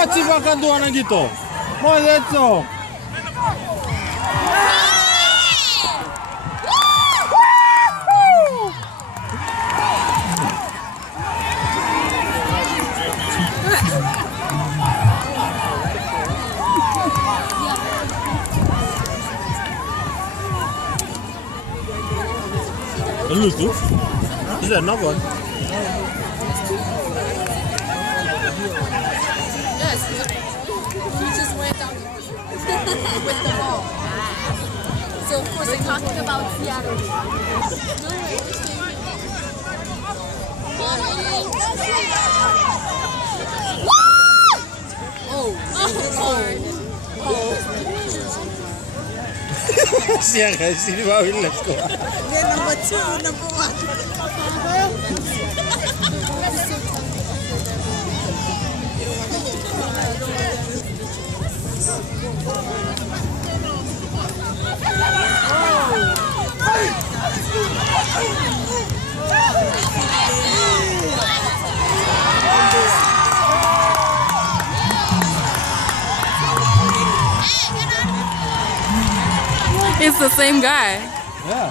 같이 바깥도하는 기도. 뭐 됐어? Lucu? Is that another one? Yes, he just went down with the ball. So of course they're talking about Seattle. Siya kasi di ba ulit ko? Yan number 2, number 1. It's the same guy. Yeah.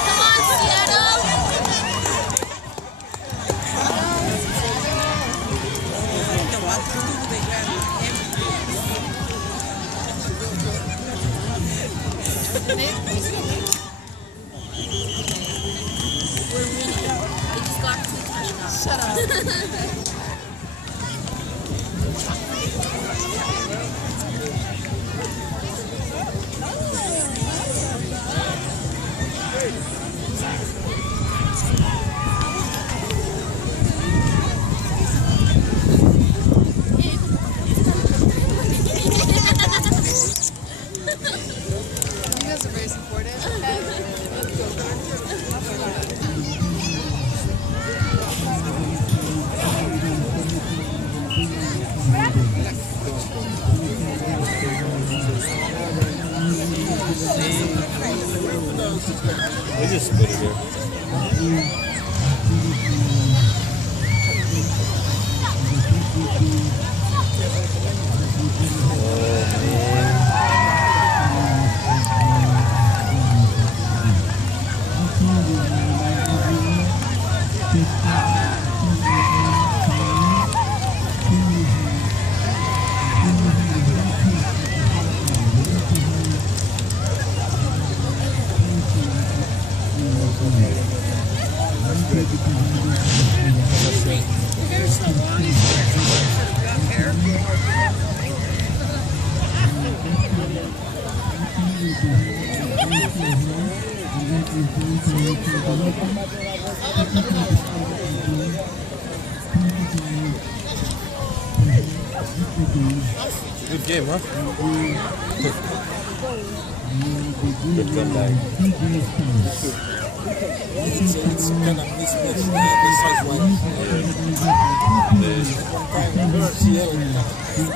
Come on, Seattle. Shut up. We just put it here. Good game, huh? Good comeback. It's kind of mismatched. This size one. Yeah. One time,